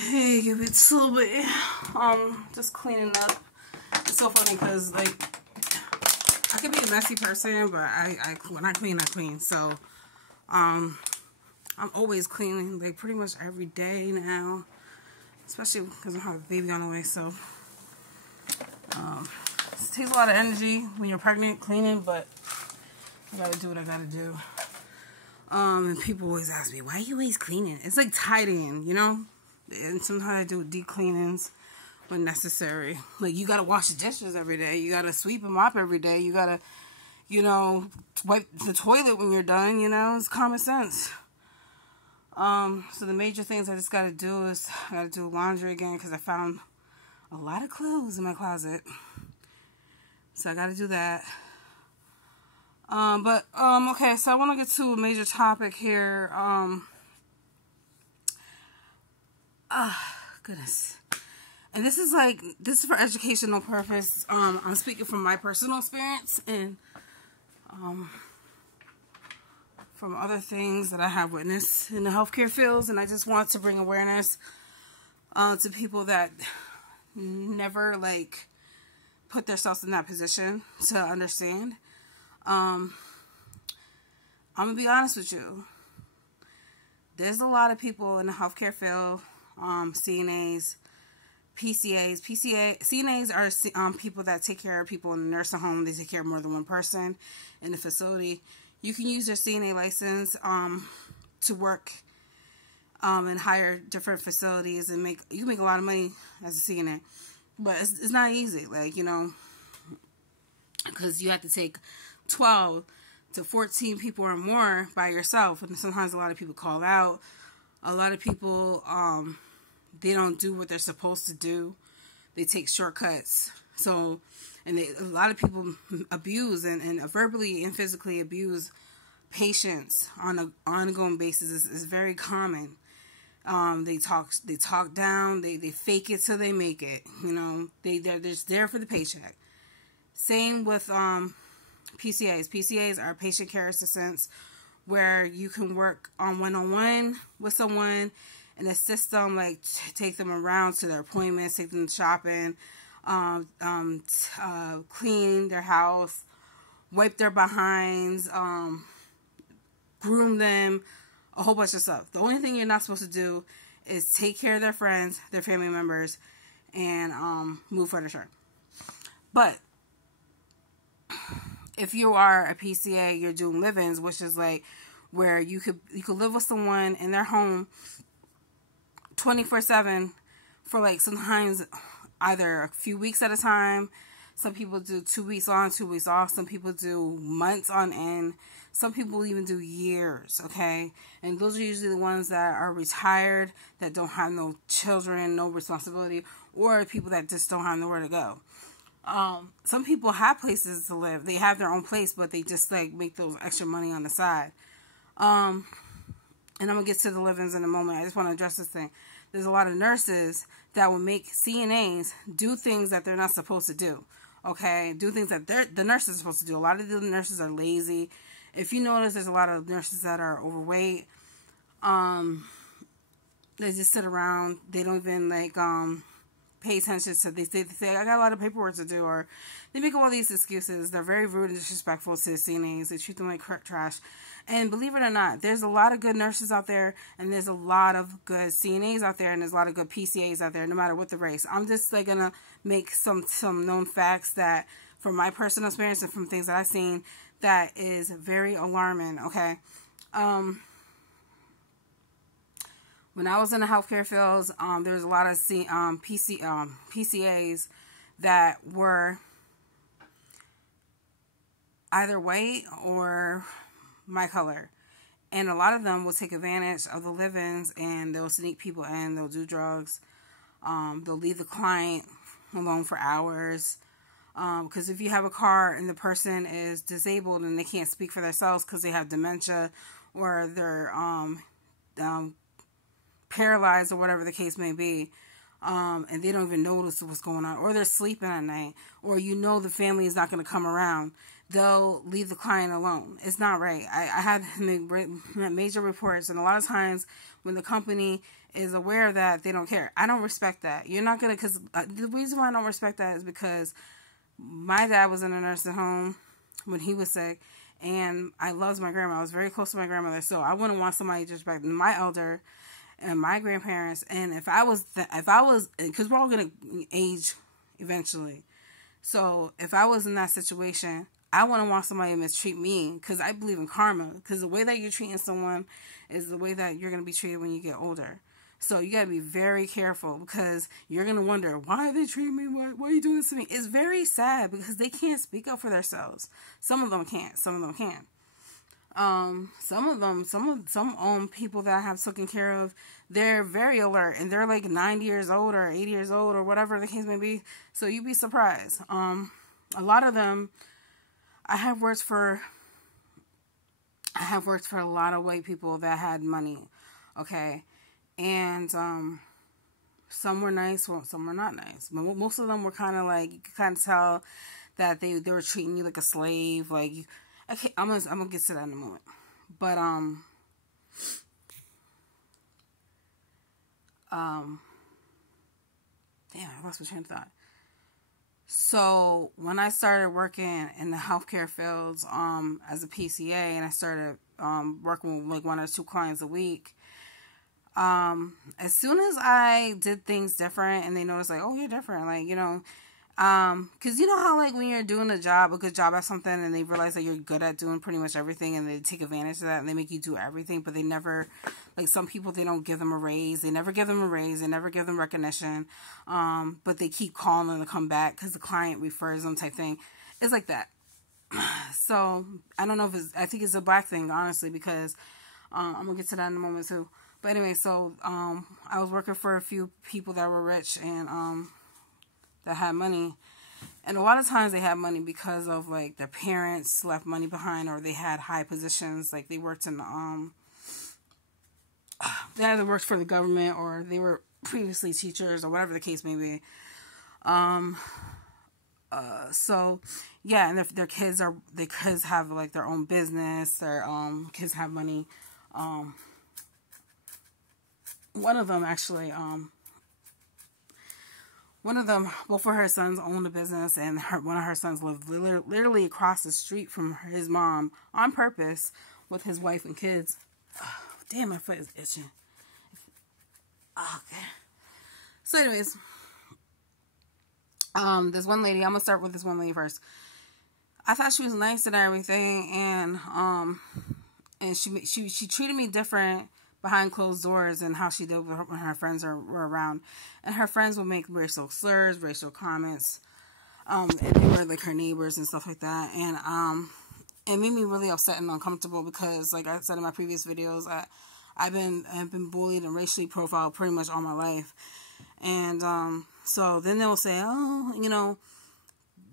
Hey, it's a little bit, just cleaning up. It's so funny because, like, I could be a messy person, but when I clean, I clean. So, I'm always cleaning, like, pretty much every day now, especially because I have a baby on the way. So, it takes a lot of energy when you're pregnant cleaning, but I gotta do what I gotta do. And people always ask me, why are you always cleaning? It's like tidying, you know? And sometimes I do deep cleanings when necessary. Like, you gotta wash the dishes every day. You gotta sweep and mop every day. You gotta, you know, wipe the toilet when you're done, you know? It's common sense. So the major things I just gotta do is, I gotta do laundry again because I found a lot of clothes in my closet. So I gotta do that. Okay, so I want to get to a major topic here. Goodness. And this is for educational purpose. I'm speaking from my personal experience and, from other things that I have witnessed in the healthcare fields. And I just want to bring awareness, to people that never, like, put themselves in that position to understand. I'm going to be honest with you. There's a lot of people in the healthcare field, CNAs, PCAs. CNAs are people that take care of people in the nursing home. They take care of more than one person in the facility. You can use your CNA license to work in higher different facilities and you can make a lot of money as a CNA. But it's not easy, like, you know, because you have to take 12 to 14 people or more by yourself, and sometimes a lot of people call out. A lot of people, they don't do what they're supposed to do. They take shortcuts. So, a lot of people abuse and verbally and physically abuse patients on an ongoing basis. Is very common. They talk down. They fake it till they make it. You know, they're just there for the paycheck. Same with PCAs. PCAs are patient care assistants, where you can work on one-on-one with someone and assist them, like take them around to their appointments, take them shopping, clean their house, wipe their behinds, groom them, a whole bunch of stuff. The only thing you're not supposed to do is take care of their friends, their family members, and move furniture. But if you are a PCA, you're doing live-ins, which is like where you could live with someone in their home 24/7 for, like, sometimes either a few weeks at a time. Some people do 2 weeks on, 2 weeks off. Some people do months on end. Some people even do years, okay? And those are usually the ones that are retired, that don't have no children, no responsibility, or people that just don't have nowhere to go. Some people have places to live. They have their own place, but they just, like, make those extra money on the side. And I'm going to get to the live-ins in a moment. I just want to address this thing. There's a lot of nurses that will make CNAs do things that they're not supposed to do. Okay? Do things that the nurses are supposed to do. A lot of the nurses are lazy. If you notice, there's a lot of nurses that are overweight. They just sit around. They don't even, like, pay attention to, they say, I got a lot of paperwork to do, or they make all these excuses. They're very rude and disrespectful to the CNAs. They treat them like trash. And believe it or not, there's a lot of good nurses out there, and there's a lot of good CNAs out there, and there's a lot of good PCAs out there, no matter what the race. I'm just, like, gonna make some known facts that, from my personal experience and from things that I've seen, that is very alarming, okay? When I was in the healthcare fields, there was a lot of PCAs that were either white or my color. And a lot of them will take advantage of the live-ins, and they'll sneak people in. They'll do drugs. They'll leave the client alone for hours. Because if you have a car and the person is disabled and they can't speak for themselves because they have dementia, or they're paralyzed, or whatever the case may be, and they don't even notice what's going on, or they're sleeping at night, or you know the family is not going to come around, they'll leave the client alone. It's not right. I had major reports, and a lot of times when the company is aware that they don't care. I don't respect that. You're not gonna, because the reason why I don't respect that is because my dad was in a nursing home when he was sick, and I loved my grandma. I was very close to my grandmother, so I wouldn't want somebody to disrespect my elder and my grandparents. And if I was, because we're all gonna age eventually, so if I was in that situation, I wouldn't want somebody to mistreat me, because I believe in karma. Because the way that you're treating someone is the way that you're going to be treated when you get older. So you got to be very careful, because you're going to wonder, why are they treating me? Why are you doing this to me? It's very sad, because they can't speak up for themselves. Some of them can't. Some of them can. Some people that I have taken care of, they're very alert, and they're like 90 years old or 80 years old or whatever the case may be. So you'd be surprised. A lot of them, I have worked for a lot of white people that had money, okay, and some were nice, well, some were not nice, but most of them were kind of like, you could kind of tell that they were treating you like a slave. Like, okay, I'm gonna get to that in a moment, but damn, I lost my train of thought. So when I started working in the healthcare fields as a PCA, and I started working with like 1 or 2 clients a week, as soon as I did things different and they noticed like, oh, you're different, like, you know, because you know how like when you're doing a good job at something, and they realize that you're good at doing pretty much everything, and they take advantage of that, and they make you do everything, but they never, like some people, they don't give them a raise, they never give them recognition, but they keep calling them to come back because the client refers them type thing. It's like that. So I don't know if I think it's a black thing, honestly, because I'm gonna get to that in a moment too. But anyway, so I was working for a few people that were rich and that had money, and a lot of times they had money because of like their parents left money behind, or they had high positions, like they worked in they either worked for the government, or they were previously teachers, or whatever the case may be. So yeah, and their kids have like their own business, their kids have money. One of them actually, both of her sons owned a business, and one of her sons lived literally across the street from his mom on purpose with his wife and kids. Oh, damn, my foot is itching. Okay. So anyways, this one lady, I'm gonna start with this one lady first. I thought she was nice and everything, and she treated me different behind closed doors and how she did when her friends were around. And her friends would make racial slurs, racial comments, and they were like her neighbors and stuff like that. And it made me really upset and uncomfortable, because like I said in my previous videos, I've been bullied and racially profiled pretty much all my life. And so then they'll say, oh, you know,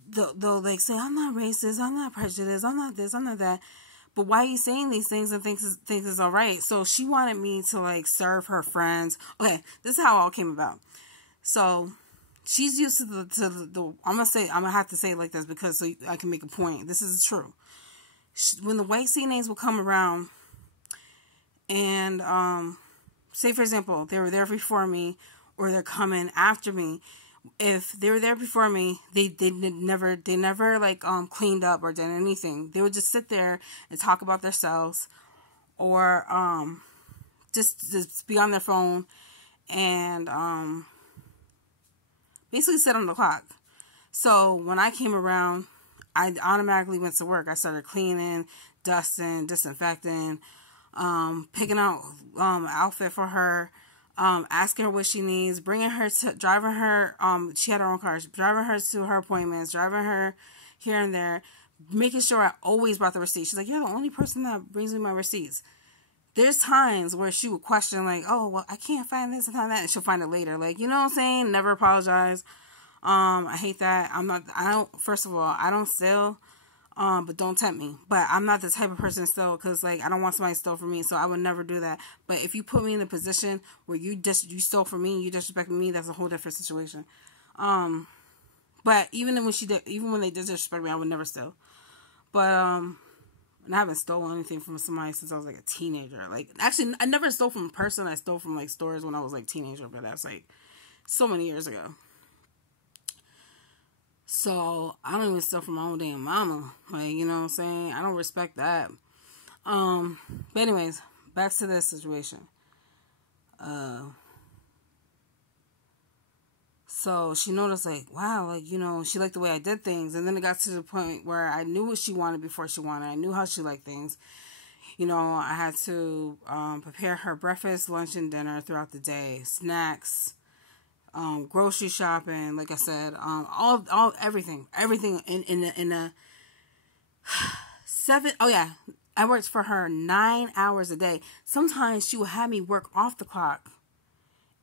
they'll like say, I'm not racist, I'm not prejudiced, I'm not this, I'm not that. But why are you saying these things and thinks it's all right? So she wanted me to like serve her friends. Okay, this is how it all came about. So she's used to the I'm gonna have to say it like this, because so I can make a point. This is true. When the white CNAs will come around, and say for example they were there before me, or they're coming after me. If they were there before me, they never like cleaned up or did anything. They would just sit there and talk about themselves, or just be on their phone and basically sit on the clock. So when I came around, I automatically went to work. I started cleaning, dusting, disinfecting, picking out outfit for her. Asking her what she needs, driving her, she had her own car, driving her to her appointments, driving her here and there, making sure I always brought the receipts. She's like, you're the only person that brings me my receipts. There's times where she would question, like, oh, well, I can't find this and find that, and she'll find it later. Like, you know what I'm saying? Never apologize. I hate that. First of all, I don't steal. But don't tempt me. But I'm not the type of person to steal, because like I don't want somebody to steal from me, so I would never do that. But if you put me in a position where you stole from me, you disrespect me, that's a whole different situation. But even when they did disrespect me, I would never steal. But And I haven't stolen anything from somebody since I was like a teenager. Like, actually, I never stole from a person. I stole from like stores when I was like a teenager, but that's like so many years ago. So I don't even steal from my own damn mama. Like, you know what I'm saying? I don't respect that. But anyways, back to this situation. So she noticed, like, wow, like, you know, she liked the way I did things. And then it got to the point where I knew what she wanted before she wanted. I knew how she liked things. You know, I had to prepare her breakfast, lunch, and dinner throughout the day. Snacks, grocery shopping, like I said, everything in the 7. Oh yeah, I worked for her 9 hours a day. Sometimes she would have me work off the clock.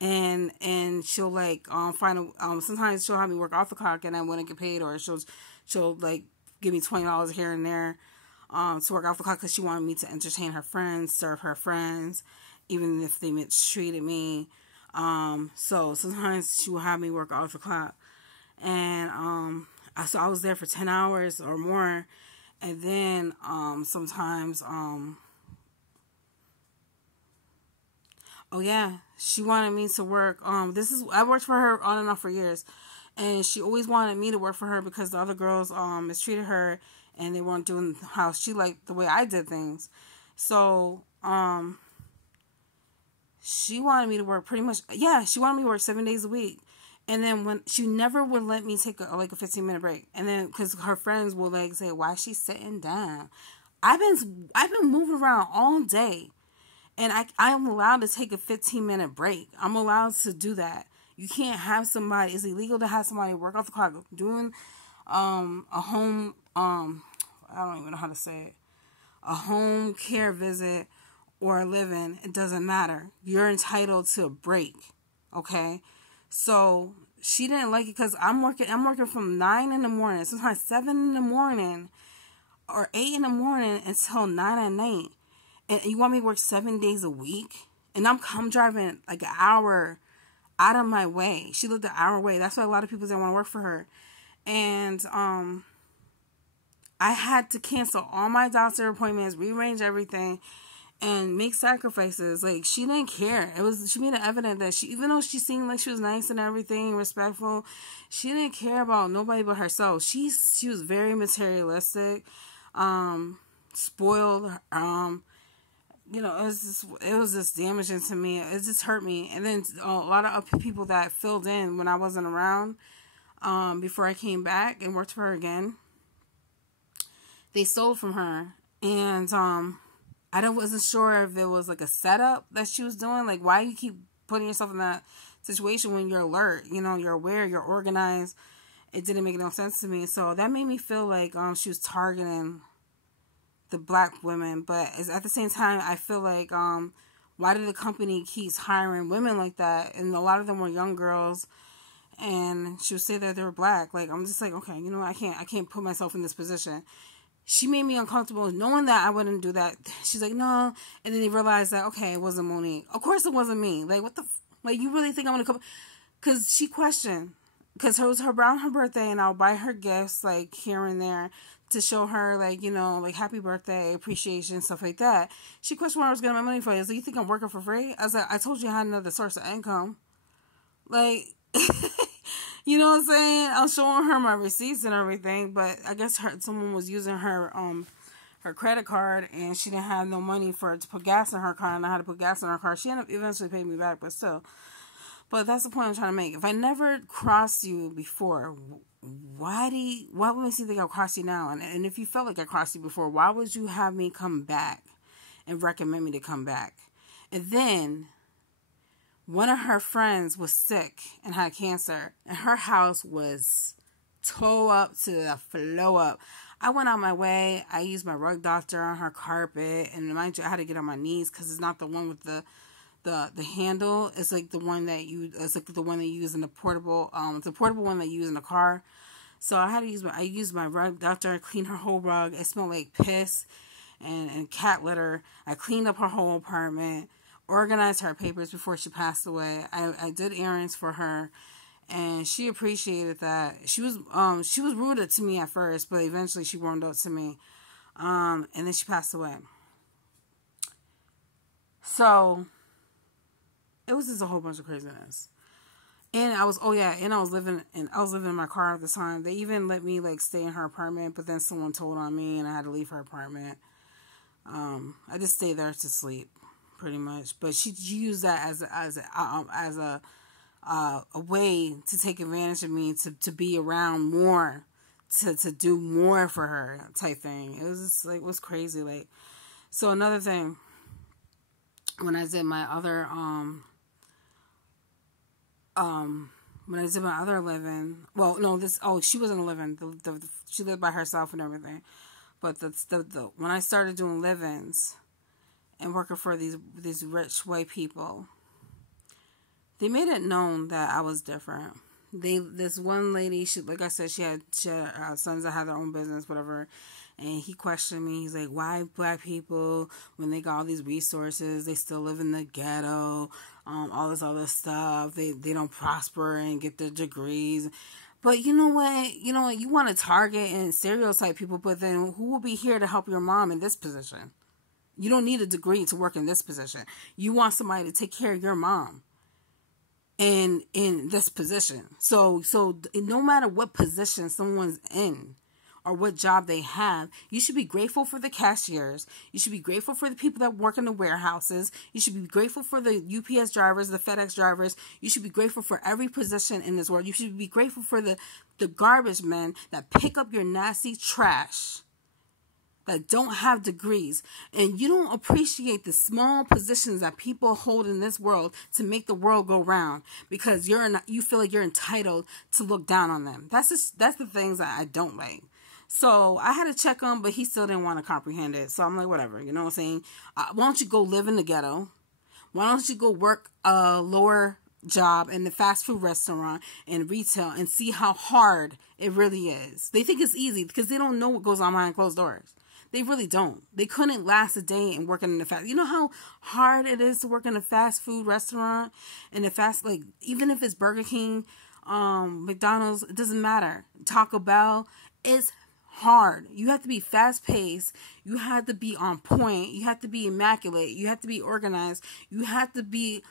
And she'll like sometimes she'll have me work off the clock and I wouldn't get paid, or she'll like give me $20 here and there to work off the clock because she wanted me to entertain her friends, serve her friends, even if they mistreated me. So sometimes she would have me work off the clock, and so I was there for 10 hours or more, and then sometimes oh yeah, she wanted me to work. I worked for her on and off for years, and she always wanted me to work for her because the other girls mistreated her, and they weren't doing how she liked the way I did things. So she wanted me to work pretty much. Yeah, she wanted me to work 7 days a week, and then when she never would let me take a 15-minute break, and then because her friends would like say, "Why is she sitting down?" I've been moving around all day. And I'm allowed to take a 15-minute break. I'm allowed to do that. You can't have somebody, it's illegal to have somebody work off the clock doing a home, I don't even know how to say it, a home care visit or a living. It doesn't matter. You're entitled to a break, okay? So she didn't like it because I'm working from 9 in the morning, sometimes 7 in the morning or 8 in the morning until 9 at night. And you want me to work 7 days a week? And I'm driving like an hour out of my way. She lived an hour away. That's why a lot of people didn't want to work for her. And I had to cancel all my doctor appointments, rearrange everything, and make sacrifices. Like, she didn't care. She made it evident that even though she seemed like she was nice and everything, respectful, she didn't care about nobody but herself. She was very materialistic, spoiled, you know, it was just damaging to me. It just hurt me. And then a lot of other people that filled in when I wasn't around, before I came back and worked for her again, they stole from her. And I wasn't sure if it was like a setup that she was doing. Like, why you keep putting yourself in that situation when you're alert? You know, you're aware, you're organized. It didn't make no sense to me. So that made me feel like she was targeting the black women. But at the same time, I feel like why did the company keep hiring women like that? And a lot of them were young girls, and she would say that they were black. Like, I'm just like, okay, you know, I can't put myself in this position. She made me uncomfortable knowing that I wouldn't do that. She's like, no. And then they realized that, okay, it wasn't Monique. Of course it wasn't me. Like, what the like, you really think I'm gonna come? Because she questioned, because it was around her birthday, and I'll buy her gifts like here and there to show her, like, you know, like, happy birthday, appreciation, stuff like that. She questioned where I was getting my money from. I was like, you think I'm working for free? I was like, I told you I had another source of income. Like, you know what I'm saying? I was showing her my receipts and everything, but I guess someone was using her credit card, and she didn't have no money to put gas in her car, and I had to put gas in her car. She ended up eventually paying me back, but still. But that's the point I'm trying to make. If I never crossed you before, why would makes you think I'll cross you now? And if you felt like I crossed you before, why would you have me come back and recommend me to come back? And then one of her friends was sick and had cancer, and her house was toe up to the flow up. I went out my way. I used my rug doctor on her carpet, and mind you, I had to get on my knees because it's not the one with the handle. It's like the one that you use in the portable, the portable one that you use in the car. So I used my rug doctor. I cleaned her whole rug. It smelled like piss and cat litter. I cleaned up her whole apartment, organized her papers before she passed away. I did errands for her, and she appreciated that. She was rude to me at first, but eventually she warmed up to me. And then she passed away. So it was just a whole bunch of craziness. And I was living in my car at the time. They even let me like stay in her apartment, but then someone told on me and I had to leave her apartment. I just stayed there to sleep, pretty much. But she used that as a way to take advantage of me, to be around more, to do more for her type thing. It was just like, it was crazy. Like, so another thing, when I did my other living, well, no, she wasn't living. She lived by herself and everything. But when I started doing live-ins and working for these rich white people, they made it known that I was different. This one lady, like I said, she had sons that had their own business, whatever. And he questioned me. He's like, why black people, when they got all these resources, they still live in the ghetto, all this other stuff. They don't prosper and get their degrees. But you know what? You want to target and stereotype people, but then who will be here to help your mom in this position? You don't need a degree to work in this position. You want somebody to take care of your mom in this position. So no matter what position someone's in, or what job they have, you should be grateful for the cashiers. You should be grateful for the people that work in the warehouses. You should be grateful for the UPS drivers, the FedEx drivers. You should be grateful for every position in this world. You should be grateful for the garbage men that pick up your nasty trash, that don't have degrees. And you don't appreciate the small positions that people hold in this world to make the world go round, because you feel like you're entitled to look down on them. That's the things that I don't like. So I had to check him, but he still didn't want to comprehend it. So I'm like, whatever, you know what I'm saying? Why don't you go live in the ghetto? Why don't you go work a lower job in the fast food restaurant and retail and see how hard it really is? They think it's easy because they don't know what goes on behind closed doors. They really don't. They couldn't last a day in working in the fast. You know how hard it is to work in a fast food restaurant and like, even if it's Burger King, McDonald's, it doesn't matter. Taco Bell, it's hard. You have to be fast paced. You have to be on point. You have to be immaculate. You have to be organized. You have to be,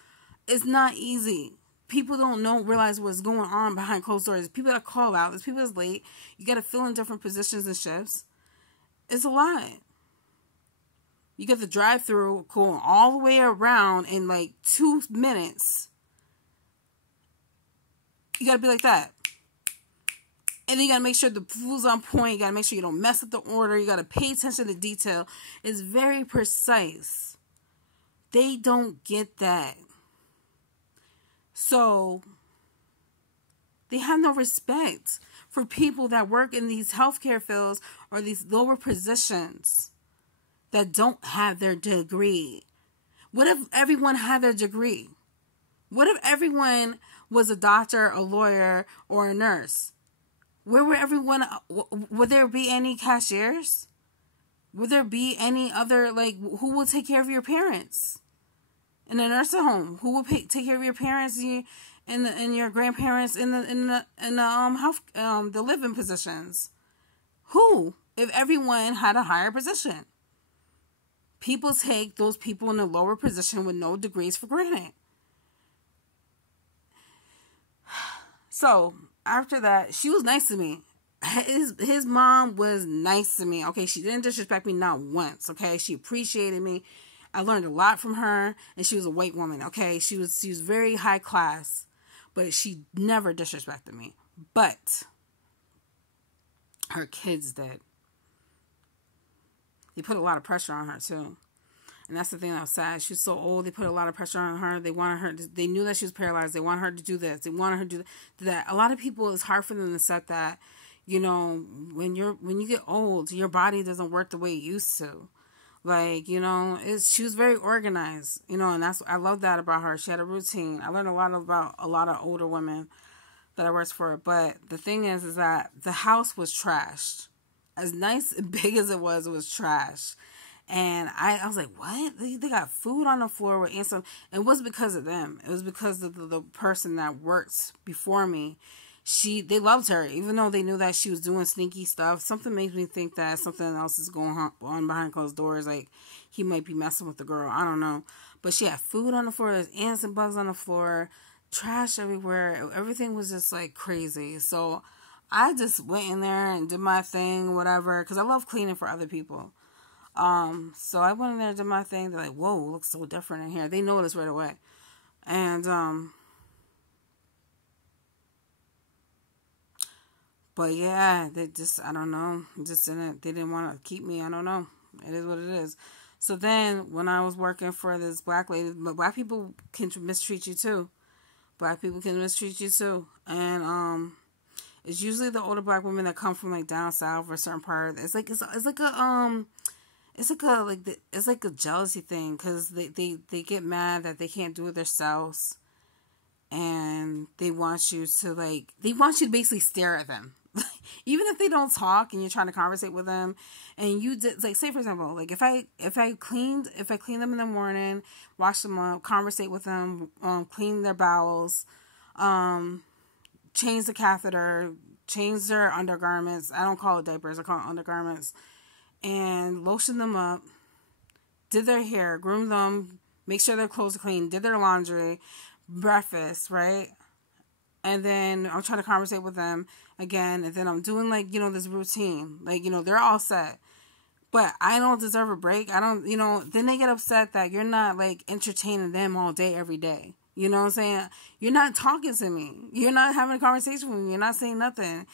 it's not easy. People don't realize what's going on behind closed doors. There's people that call out. There's people that's late. You got to fill in different positions and shifts. It's a lot. You get the drive-through going all the way around in like 2 minutes. You got to be like that. And then you got to make sure the food's on point. You got to make sure you don't mess up the order. You got to pay attention to detail. It's very precise. They don't get that. So they have no respect for people that work in these healthcare fields or these lower positions that don't have their degree. What if everyone had their degree? What if everyone was a doctor, a lawyer, or a nurse? Where would everyone, would there be any cashiers? Would there be any other, like, who will take care of your parents in a nursing home? Who will take care of your parents and your grandparents in the living positions? Who, if everyone had a higher position? People take those people in a lower position with no degrees for granted. So after that, she was nice to me. His mom was nice to me. Okay, she didn't disrespect me not once. Okay, she appreciated me. I learned a lot from her, and she was a white woman. Okay, she was very high class, but she never disrespected me. But her kids did. They put a lot of pressure on her too. And that's the thing that was sad. She was so old. They put a lot of pressure on her. They knew that she was paralyzed. They wanted her to do this. They wanted her to do that. A lot of people, it's hard for them to accept that, when you get old, your body doesn't work the way it used to. Like, she was very organized, and I love that about her. She had a routine. I learned a lot about a lot of older women that I worked for. But the thing is that the house was trashed. As nice and big as it was trash. And I was like, what? They got food on the floor with ants. It wasn't because of them. It was because of the person that worked before me. they loved her, even though they knew that she was doing sneaky stuff. Something makes me think that something else is going on behind closed doors. Like, he might be messing with the girl. I don't know. But she had food on the floor. There's ants and bugs on the floor. Trash everywhere. Everything was just, like, crazy. So, I just went in there and did my thing, whatever. Because I love cleaning for other people. So I went in there and did my thing. They're like, whoa, it looks so different in here. They noticed right away. And, but yeah, they just, I don't know, they didn't want to keep me. I don't know. It is what it is. So then when I was working for this black lady, but black people can mistreat you too. Black people can mistreat you too. And, it's usually the older black women that come from like down south or a certain part. It's like a jealousy thing, because they get mad that they can't do it themselves, and they want you to basically stare at them. Even if they don't talk and you're trying to conversate with them, and you did, like, say for example, like if I clean them in the morning, wash them up, conversate with them, clean their bowels, change the catheter, change their undergarments. I don't call it diapers, I call it undergarments. And lotion them up, did their hair, groom them, make sure their clothes are clean, did their laundry, breakfast, right? And then I'm trying to conversate with them again, and then I'm doing, like, this routine. Like, they're all set. But I don't deserve a break. I don't, then they get upset that you're not, like, entertaining them all day, every day. You know what I'm saying? You're not talking to me. You're not having a conversation with me. You're not saying nothing.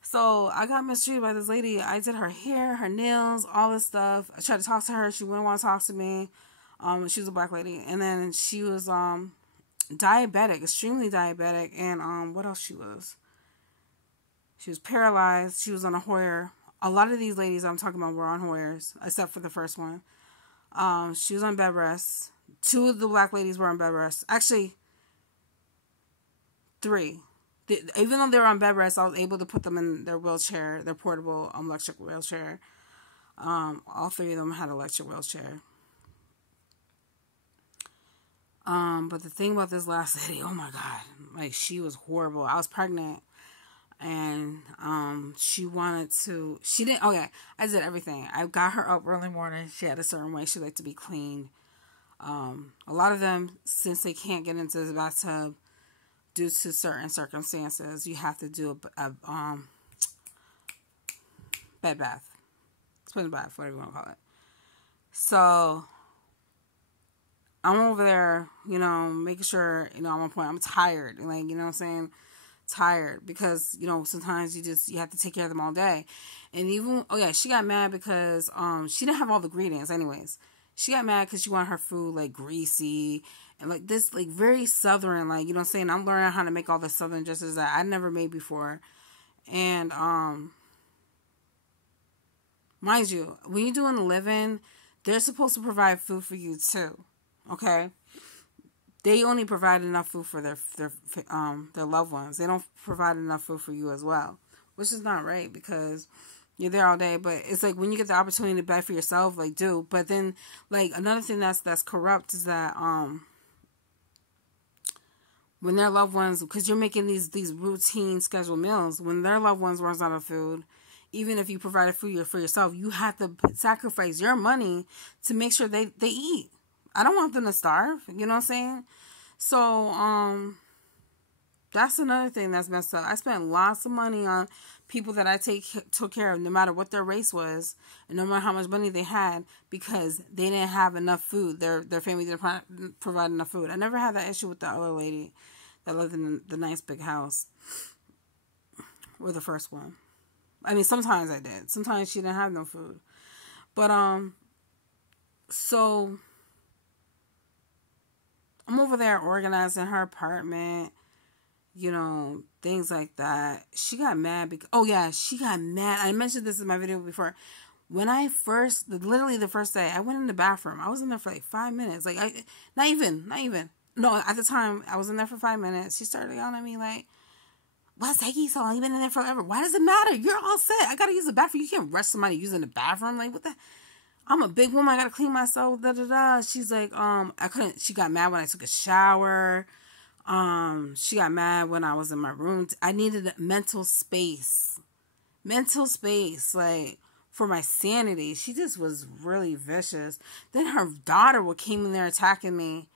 So I got mistreated by this lady. I did her hair, her nails, all this stuff. I tried to talk to her. She wouldn't want to talk to me. She was a black lady. And then she was diabetic, extremely diabetic. And what else she was? She was paralyzed. She was on a Hoyer. A lot of these ladies I'm talking about were on Hoyers, except for the first one. She was on bed rest. 2 of the black ladies were on bed rest. Actually, 3. Even though they were on bed rest, I was able to put them in their wheelchair, their portable electric wheelchair. All 3 of them had electric wheelchair. But the thing about this last lady, oh my God, like, she was horrible. I was pregnant, and she didn't, okay, I did everything. I got her up early morning. She had a certain way she liked to be cleaned. A lot of them, since they can't get into the bathtub due to certain circumstances, you have to do a bed bath, spin bath, whatever you want to call it. So I'm over there, making sure, I'm on point. I'm tired, like, you know what I'm saying? Tired, because, sometimes you have to take care of them all day. And even, she got mad because, she didn't have all the ingredients anyways. She got mad because she wanted her food, like, greasy, and, like, this, like, very southern, like, you know what I'm saying? I'm learning how to make all the southern dishes that I never made before. And, mind you, when you're doing a live-in, they're supposed to provide food for you, too. Okay? They only provide enough food for their loved ones. They don't provide enough food for you as well, which is not right, because you're there all day. But it's like, when you get the opportunity to buy for yourself, like, do. But then, like, another thing that's corrupt is that when their loved ones, because you're making these routine scheduled meals, when their loved ones runs out of food, even if you provided food for yourself, you have to sacrifice your money to make sure they eat. I don't want them to starve. You know what I'm saying? So, that's another thing that's messed up. I spent lots of money on people that I took care of, no matter what their race was, and no matter how much money they had, because they didn't have enough food. Their family didn't provide enough food. I never had that issue with the other lady that lived in the nice big house, or the first one. I mean, sometimes I did. Sometimes she didn't have no food. But, so I'm over there organizing her apartment, things like that. She got mad because, she got mad. I mentioned this in my video before. When I literally the first day, I went in the bathroom. I was in there for like 5 minutes. Like, not even. No, at the time, I was in there for 5 minutes. She started yelling at me like, why's taking so long? You've been in there forever. Why does it matter? You're all set. I gotta use the bathroom. You can't rush somebody using the bathroom. Like, what the? I'm a big woman. I gotta clean myself. Da da da. She's like, I couldn't. She got mad when I took a shower. She got mad when I was in my room. I needed mental space. Mental space, like, for my sanity. She just was really vicious. Then her daughter came in there attacking me.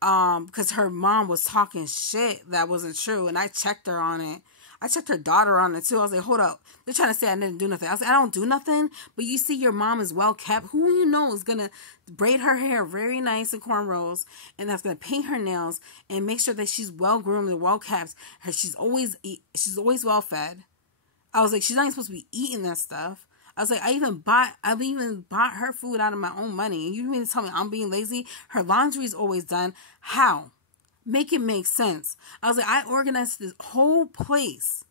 Because her mom was talking shit that wasn't true. And I checked her on it. I checked her daughter on it too. I was like, hold up. They're trying to say I didn't do nothing. I was like, I don't do nothing. But you see your mom is well kept. Who you know is going to braid her hair very nice in cornrows. And that's going to paint her nails. And make sure that she's well groomed and well kept. She's always well fed. I was like, she's not even supposed to be eating that stuff. I was like, I even bought her food out of my own money. And you mean to tell me I'm being lazy? Her laundry is always done. How? Make it make sense. I was like, I organized this whole place.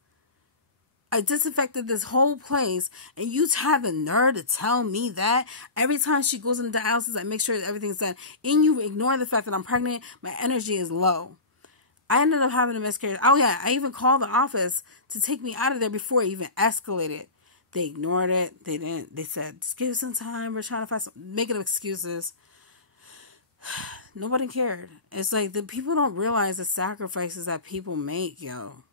I disinfected this whole place. And you have the nerve to tell me that every time she goes into the houses, I make sure that everything's done. And you ignore the fact that I'm pregnant. My energy is low. I ended up having a miscarriage. Oh yeah, I even called the office to take me out of there before it even escalated. They ignored it. They didn't. They said, just give us some time. We're trying to find some, making excuses. Nobody cared. It's like the people don't realize the sacrifices that people make, yo.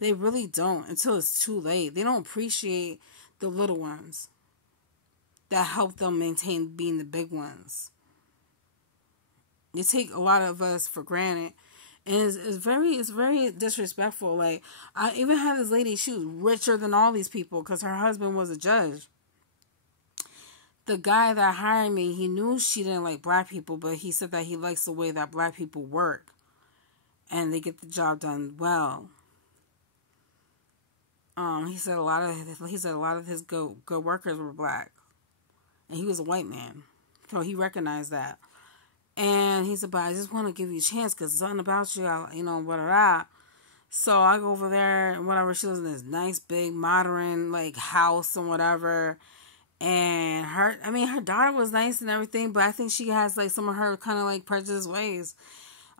They really don't until it's too late. They don't appreciate the little ones that help them maintain being the big ones. They take a lot of us for granted. And it's very disrespectful. Like, I even had this lady, she was richer than all these people because her husband was a judge. The guy that hired me, he knew she didn't like black people, but he said that he likes the way that black people work. And they get the job done well. He said a lot of his good workers were black. And he was a white man. So he recognized that. And he said, but I just want to give you a chance because something about you, whatever. So I go over there and whatever. She lives in this nice, big, modern, like, house and whatever. And her daughter was nice and everything, but I think she has, like, some of her kind of, like, prejudiced ways.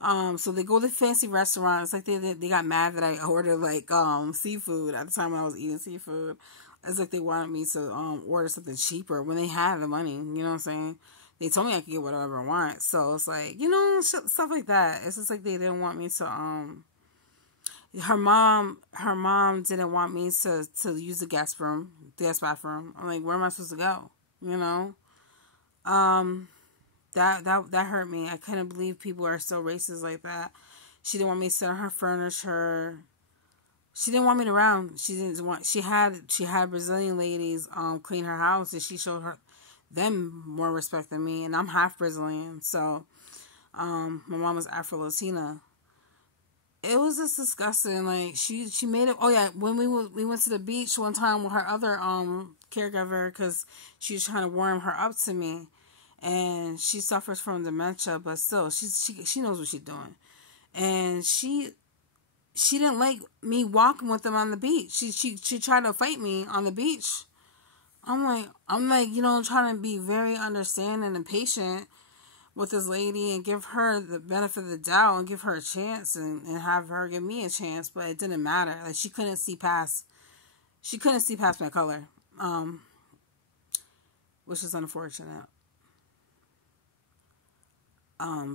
So they go to fancy restaurants. Like, they got mad that I ordered, like, seafood at the time when I was eating seafood. It's like they wanted me to order something cheaper when they had the money. You know what I'm saying? They told me I could get whatever I want. So it's like, stuff like that. It's just like they didn't want me to, her mom didn't want me to use the guest bathroom. I'm like, where am I supposed to go? That hurt me. I couldn't believe people are so racist like that. She didn't want me to sit on her furniture. She didn't want me around. She had Brazilian ladies, clean her house, and she showed them more respect than me, and I'm half Brazilian, so my mom was Afro-Latina. It was just disgusting. Like, she made it. Oh yeah, when we went to the beach one time with her other caregiver, because she was trying to warm her up to me, and she suffers from dementia, but still she knows what she's doing, and she didn't like me walking with them on the beach. She tried to fight me on the beach. I'm like, trying to be very understanding and patient with this lady and give her the benefit of the doubt and give her a chance and have her give me a chance, but it didn't matter. Like, she couldn't see past my color, which is unfortunate.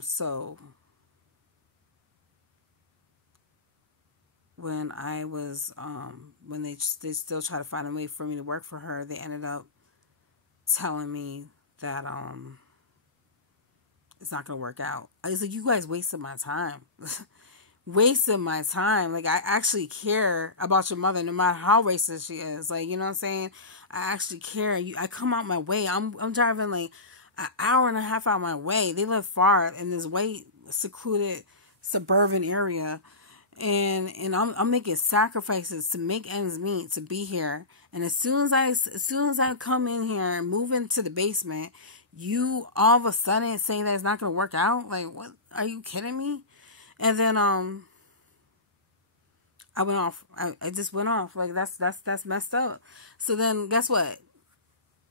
So when I was, when they still try to find a way for me to work for her, they ended up telling me that, it's not going to work out. I was like, you guys wasted my time. Wasted my time. Like, I actually care about your mother no matter how racist she is. Like, you know what I'm saying? I actually care. I come out my way. I'm driving like an hour and a half out my way. They live far in this white, secluded, suburban area. And I'm making sacrifices to make ends meet to be here. And as soon as I come in here and move into the basement, you all of a sudden saying that it's not going to work out? Like, what? Are you kidding me? And then I went off. I just went off. Like, that's messed up. So then guess what?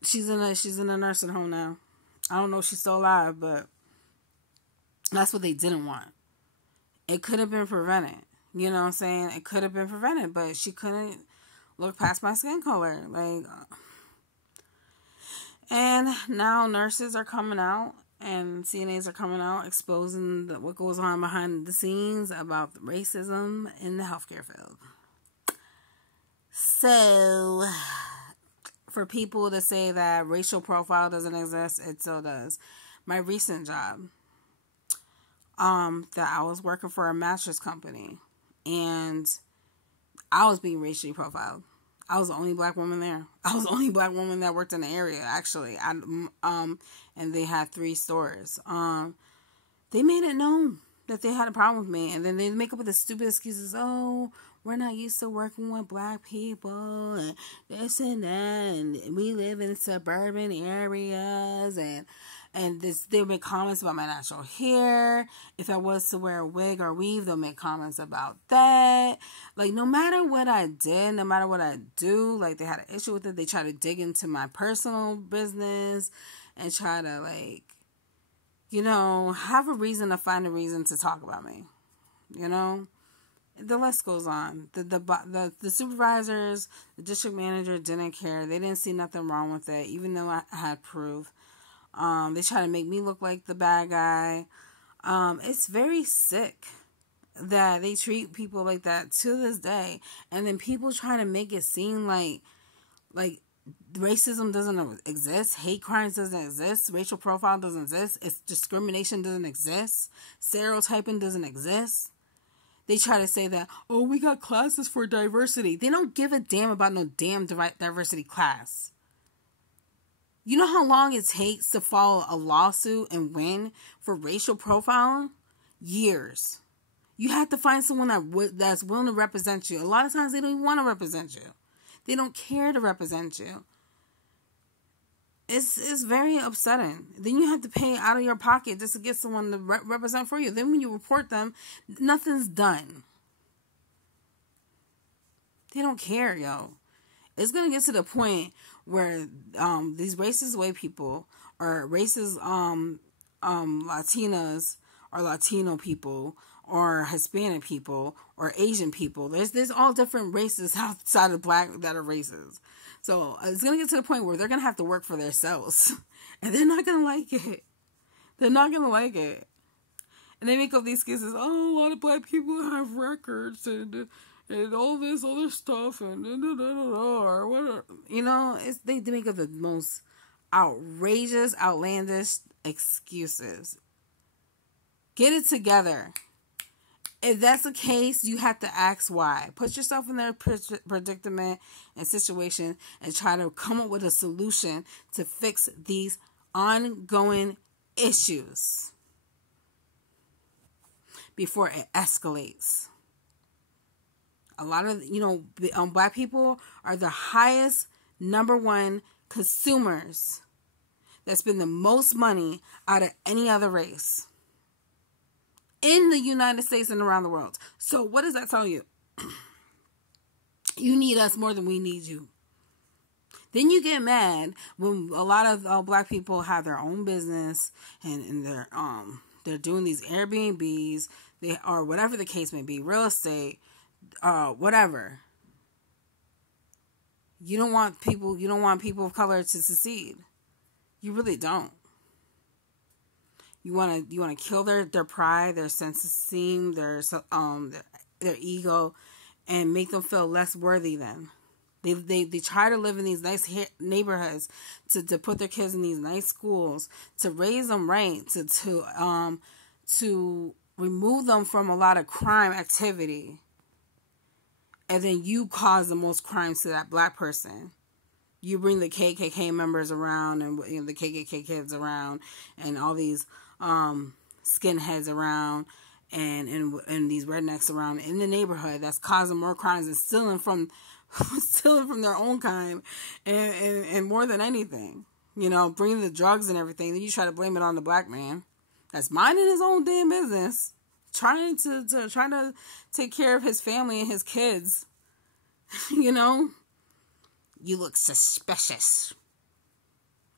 She's in a nursing home now. I don't know if she's still alive, but that's what they didn't want. It could have been prevented. You know what I'm saying? It could have been prevented, but she couldn't look past my skin color. Like, and now nurses are coming out And CNAs are coming out exposing what goes on behind the scenes about racism in the healthcare field. So, for people to say that racial profile doesn't exist, it still does. My recent job, that I was working for a mattress company, and I was being racially profiled. I was the only black woman there. I was the only black woman that worked in the area, actually. And they had 3 stores. They made it known that they had a problem with me. And then they make up with the stupid excuses. Oh, we're not used to working with black people. And this and that. And we live in suburban areas. And they'll make comments about my natural hair. If I was to wear a wig or weave, they'll make comments about that. Like, no matter what I did, no matter what I do, like, they had an issue with it. They try to dig into my personal business and try to, like, you know, have a reason to find a reason to talk about me. You know? The list goes on. The supervisors, the district manager didn't care. They didn't see nothing wrong with it, even though I had proof. They try to make me look like the bad guy. It's very sick that they treat people like that to this day. And then people try to make it seem like racism doesn't exist, hate crimes doesn't exist, racial profile doesn't exist, it's discrimination doesn't exist, stereotyping doesn't exist. They try to say that, oh, we got classes for diversity. They don't give a damn about no damn diversity class. You know how long it takes to file a lawsuit and win for racial profiling? Years. You have to find someone that's willing to represent you. A lot of times they don't even want to represent you. They don't care to represent you. It's very upsetting. Then you have to pay out of your pocket just to get someone to represent for you. Then when you report them, nothing's done. They don't care, yo. It's going to get to the point where these racist white people or racist Latinas or Latino people or Hispanic people or Asian people. There's all different races outside of black that are racist. So it's going to get to the point where they're going to have to work for themselves. And they're not going to like it. They're not going to like it. And they make up these excuses. Oh, a lot of black people have records and all this other stuff and or whatever. You know, they make up the most outrageous, outlandish excuses. Get it together. If that's the case, you have to ask why. Put yourself in their predicament and situation and try to come up with a solution to fix these ongoing issues before it escalates. A lot of, black people are the highest #1 consumers that spend the most money out of any other race in the United States and around the world. So what does that tell you? You need us more than we need you. Then you get mad when a lot of black people have their own business and they're doing these Airbnbs, or whatever the case may be, real estate, whatever. You don't want people of color to succeed. You really don't. You want to kill their pride, their sense of esteem, their ego, and make them feel less worthy than. They try to live in these nice neighborhoods, to put their kids in these nice schools, to raise them right, to remove them from a lot of crime activity. And then you cause the most crimes to that black person. You bring the KKK members around and the KKK kids around and all these skinheads around and these rednecks around in the neighborhood that's causing more crimes and stealing from their own kind and more than anything. Bringing the drugs and everything. Then you try to blame it on the black man that's minding his own damn business, trying to take care of his family and his kids. You look suspicious.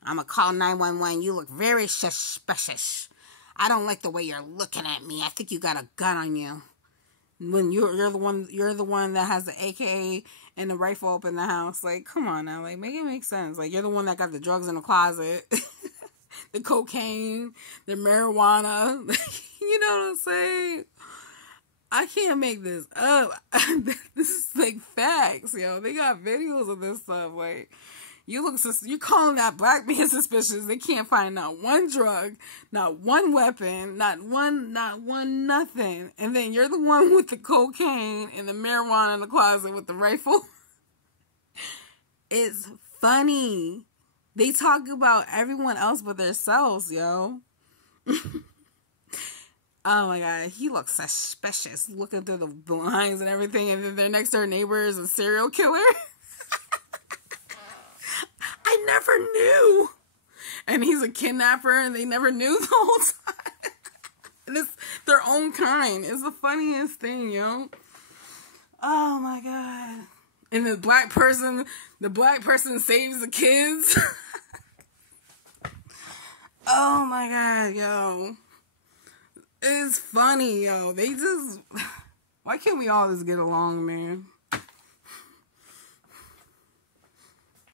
I'm going to call 911. You look very suspicious. I don't like the way you're looking at me. I think you got a gun on you. When you're the one that has the AK and the rifle up in the house. Like, come on now. Like, make it make sense. Like, you're the one that got the drugs in the closet. the cocaine, the marijuana. You know what I'm saying? I can't make this up. This is like facts, yo. They got videos of this stuff. Like, you calling that black man suspicious. They can't find not one drug, not one weapon, not one nothing. And then you're the one with the cocaine and the marijuana in the closet with the rifle. It's funny. They talk about everyone else but themselves, yo. Oh my God, he looks suspicious looking through the blinds and everything, and then their next door neighbor is a serial killer. I never knew. And he's a kidnapper, and they never knew the whole time. And it's their own kind. It's the funniest thing, yo. Oh my God. And the black person saves the kids. Oh my God, yo. It's funny, yo. Why can't we all just get along, man?